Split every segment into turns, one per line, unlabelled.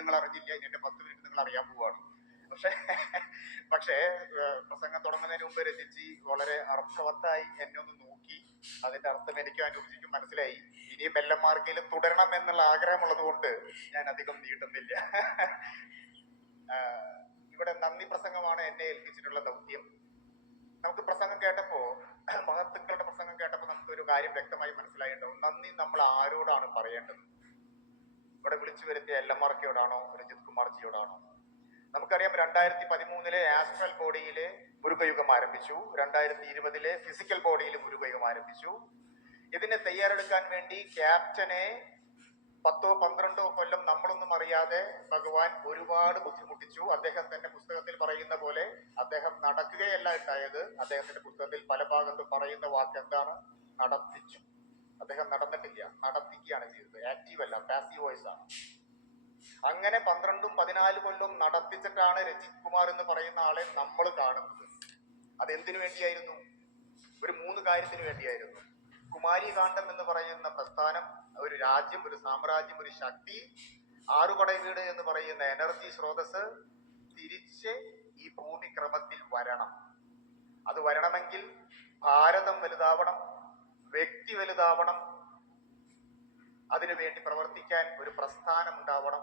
നിങ്ങൾ അറിഞ്ഞില്ല ഇനി എന്റെ പത്ത് മിനിറ്റ് നിങ്ങൾ അറിയാൻ പോവാണ്. പക്ഷെ പക്ഷേ പ്രസംഗം തുടങ്ങുന്നതിന് മുമ്പ് രചിച്ച് വളരെ അർത്ഥവത്തായി എന്നെ ഒന്ന് നോക്കി. അതിന്റെ അർത്ഥം എനിക്ക് അനുഭവിക്കും മനസ്സിലായി. ഇനിയും എല്ലാം മാർഗയിൽ തുടരണം എന്നുള്ള ആഗ്രഹമുള്ളത് കൊണ്ട് ഞാൻ അധികം നീട്ടുന്നില്ല. ഇവിടെ നന്ദി പ്രസംഗമാണ് എന്നെ ഏൽപ്പിച്ചിട്ടുള്ള ദൗത്യം. നമുക്ക് പ്രസംഗം കേട്ടപ്പോ മഹത്തുക്കളുടെ പ്രസംഗം കേട്ടപ്പോ നമുക്ക് ഒരു കാര്യം വ്യക്തമായി മനസ്സിലായിട്ടുണ്ടാവും നന്ദി നമ്മൾ ആരോടാണ് പറയേണ്ടത്? ഇവിടെ വിളിച്ചു വരുത്തിയ എൽ എം ആർ കെയോടാണോ രജിത് കുമാർജിയോടാണോ നമുക്കറിയാം രണ്ടായിരത്തി പതിമൂന്നിലെ ആസ്ട്രൽ ബോഡിയിലെ മുരുകയുഗം ആരംഭിച്ചു. രണ്ടായിരത്തി ഇരുപതിലെ ഫിസിക്കൽ ബോഡിയിലെ മുരുകയുഗം ആരംഭിച്ചു. ഇതിനെ തയ്യാറെടുക്കാൻ വേണ്ടി ക്യാപ്റ്റനെ പത്തോ പന്ത്രണ്ടോ കൊല്ലം നമ്മളൊന്നും അറിയാതെ ഭഗവാൻ ഒരുപാട് ബുദ്ധിമുട്ടിച്ചു. അദ്ദേഹം തന്റെ പുസ്തകത്തിൽ പറയുന്ന പോലെ അദ്ദേഹം നടക്കുകയല്ല ഉണ്ടായത് അദ്ദേഹത്തിന്റെ പുസ്തകത്തിൽ പല ഭാഗത്തും പറയുന്ന വാക്ക് എന്താണ്? നടത്തിച്ചു. അദ്ദേഹം നടന്നിട്ടില്ല. നടത്തിക്കുകയാണ് ചെയ്തത്. ആക്റ്റീവ് അല്ല പാസീവ് വോയിസ് ആണ്. അങ്ങനെ പന്ത്രണ്ടും പതിനാല് കൊല്ലം നടത്തിച്ചിട്ടാണ് രജിത് കുമാർ എന്ന് പറയുന്ന ആളെ നമ്മൾ കാണുന്നത്. അതെന്തിനു വേണ്ടിയായിരുന്നു? ഒരു മൂന്ന് കാര്യത്തിന് വേണ്ടിയായിരുന്നു. കുമാരി കാണ്ഡം എന്ന് പറയുന്ന പ്രസ്ഥാനം ഒരു രാജ്യം ഒരു സാമ്രാജ്യം ഒരു ശക്തി ആറുപട വീട് എന്ന് പറയുന്ന എനർജി സ്രോതസ് തിരിച്ച് ഈ ഭൂമി ക്രമത്തിൽ വരണം. അത് വരണമെങ്കിൽ ഭാരതം വലുതാവണം. വ്യക്തി വലുതാവണം. അതിനുവേണ്ടി പ്രവർത്തിക്കാൻ ഒരു പ്രസ്ഥാനം ഉണ്ടാവണം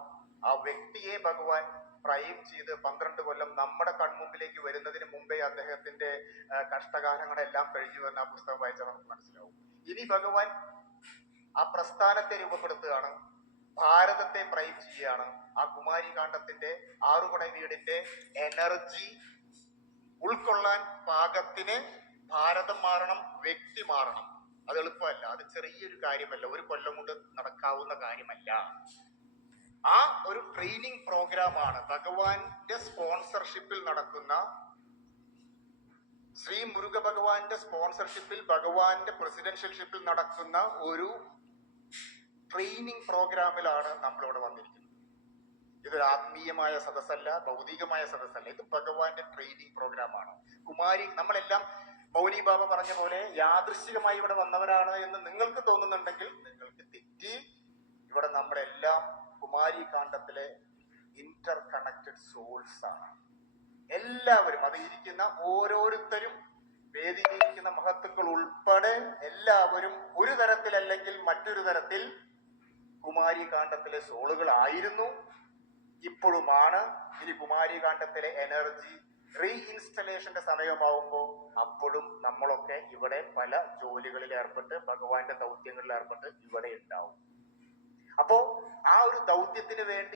ആ വ്യക്തിയെ ഭഗവാൻ പ്രൈം ചെയ്ത് പന്ത്രണ്ട് കൊല്ലം നമ്മുടെ കൺമുമ്പിലേക്ക് വരുന്നതിന് മുമ്പേ അദ്ദേഹത്തിന്റെ കഷ്ടകാലങ്ങളെല്ലാം കഴിഞ്ഞു എന്ന് ആ പുസ്തകം വായിച്ചാൽ നമുക്ക് മനസ്സിലാവും. ഇനി ഭഗവാൻ ആ പ്രസ്ഥാനത്തെ രൂപപ്പെടുത്തുകയാണ്. ഭാരതത്തെ പ്രൈം ചെയ്യുകയാണ്. ആ കുമാരി കാണ്ഡത്തിന്റെ ആറുപട വീടിന്റെ എനർജി ഉൾക്കൊള്ളാൻ പാകത്തിന് ഭാരതം മാറണം വ്യക്തി മാറണം. അത് എളുപ്പമല്ല. അത് ചെറിയൊരു കാര്യമല്ല. ഒരു കൊല്ലം കൊണ്ട് നടക്കാവുന്ന കാര്യമല്ല. ആ ഒരു ട്രെയിനിങ് പ്രോഗ്രാമാണ് ഭഗവാന്റെ സ്പോൺസർഷിപ്പിൽ നടക്കുന്ന ശ്രീ മുരുക ഭഗവാന്റെ സ്പോൺസർഷിപ്പിൽ ഭഗവാന്റെ പ്രസിഡൻഷ്യൽഷിപ്പിൽ നടക്കുന്ന ഒരു ട്രെയിനിങ് പ്രോഗ്രാമിലാണ് നമ്മളിവിടെ വന്നിരിക്കുന്നത്. ഇതൊരു ആത്മീയമായ സദസ്സല്ല ഭൗതികമായ സദസ്സല്ല. ഇത് ഭഗവാന്റെ ട്രെയിനിങ് പ്രോഗ്രാമാണ് കുമാരി നമ്മളെല്ലാം മൗനി ബാബ പറഞ്ഞ പോലെ യാദൃശ്ചികമായി ഇവിടെ വന്നവരാണ് എന്ന് നിങ്ങൾക്ക് തോന്നുന്നുണ്ടെങ്കിൽ നിങ്ങൾക്ക് തെറ്റി. ഇവിടെ നമ്മുടെ എല്ലാം കുമാരി കാണ്ഡത്തിലെ ഇന്റർ കണക്റ്റഡ് സോൾസ് ആണ്. എല്ലാവരും അത് ഇരിക്കുന്ന ഓരോരുത്തരും വേദിയിലിരിക്കുന്ന മഹത്തുക്കൾ ഉൾപ്പെടെ എല്ലാവരും ഒരു തരത്തിൽ അല്ലെങ്കിൽ മറ്റൊരു തരത്തിൽ കുമാരി കാണ്ഡത്തിലെ സോളുകളായിരുന്നു ഇപ്പോഴുമാണ് ഇനി കുമാരി കാണ്ഡത്തിലെ എനർജി റീഇൻസ്റ്റലേഷന്റെ സമയമാവുമ്പോൾ അപ്പോഴും നമ്മളൊക്കെ ഇവിടെ പല ജോലികളിൽ ഏർപ്പെട്ട് ഭഗവാന്റെ ദൗത്യങ്ങളിൽ ഏർപ്പെട്ട് ഇവിടെ ഉണ്ടാവും. അപ്പോ ആ ഒരു ദൗത്യത്തിന് വേണ്ടി